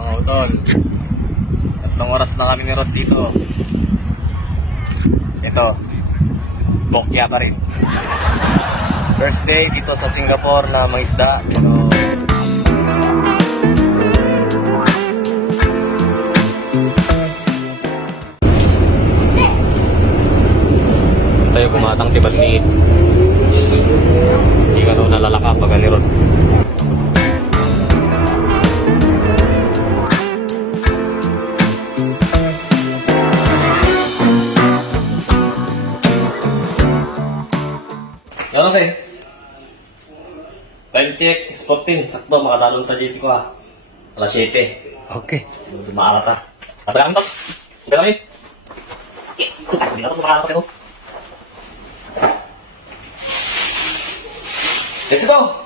Mga utol, 3 oras na kami ni Rod dito. Ito, bokya pa rin. First day dito sa Singapore na mangisda. Pero tayo gumatang tibag ni hindi ka daw nalalaka pag ni Rod. Ano kasi? 28, 6:14. Sakto, makatalong ta dito ko alas 7. Okay. Dumaan ta. Asa kami to? Hindi kami. Hindi na ito dumaan ito. Let's go!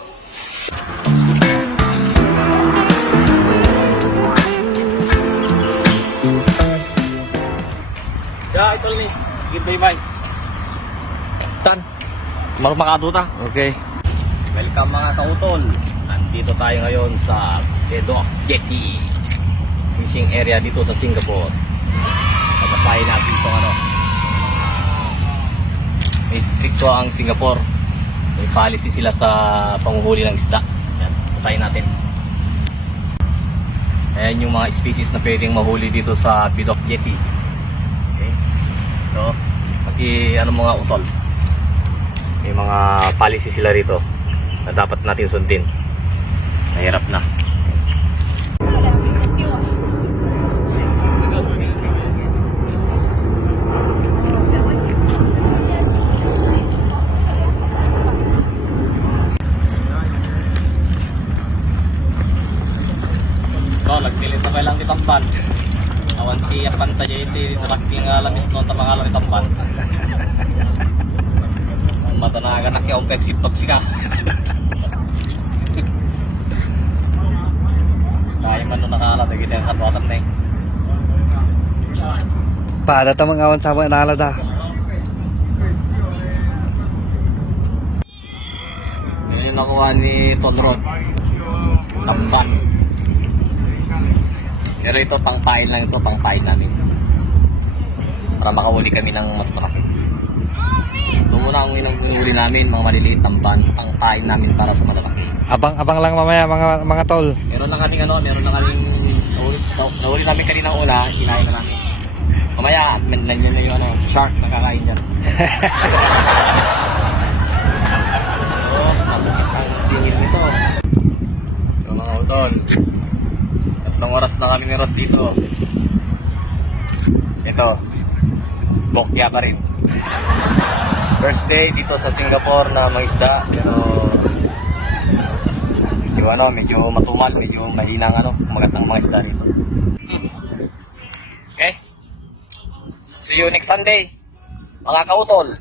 Yeah, ito ni. Goodbye. Tan. Marunong makatuta. Okay. Welcome mga kautol. Nandito tayo ngayon sa Bedok Jetty fishing area dito sa Singapore. Pagpapayin natin ito may stricto ang Singapore. May policy sila sa panguhuli ng isda. Yan, pasayin natin. Ayan yung mga species na pwedeng mahuli dito sa Bedok Jetty. Okay. So, mga utol. May mga policy sila rito na dapat natin sundin. Mahirap na. So, nagpilit na kailang ditamban. Awan tiyak pantay iti naraking lamis no tamakalang ditamban. Matanaga na kaya umpek-sip-top sika. Kaya man nung nakalat, kita yung katwatan na eh. Pada tamang awan sama nalada. Yun yung nakuha ni Tolrod. Tamban. Pero ito pangpain lang ito, pangpain namin. Para makahuli kami ng mas malaki. Ito muna ang inuuli namin, mga maliliit tamban, pangpain namin para sa malalaki. Abang lang mamaya mga tol. Meron na kaming nahuli namin kanina una, kinain na namin. Mamaya, nandiyan na yung shark na kakain dyan. So, masakit ang singil nito. So mga utol, 3 oras na kami ni Rod dito. Ito, bokya pa rin. First day dito sa Singapore na mangisda, pero medyo matumal, medyo mahinang magandang mga isda dito. Okay? See you next Sunday, mga kautol.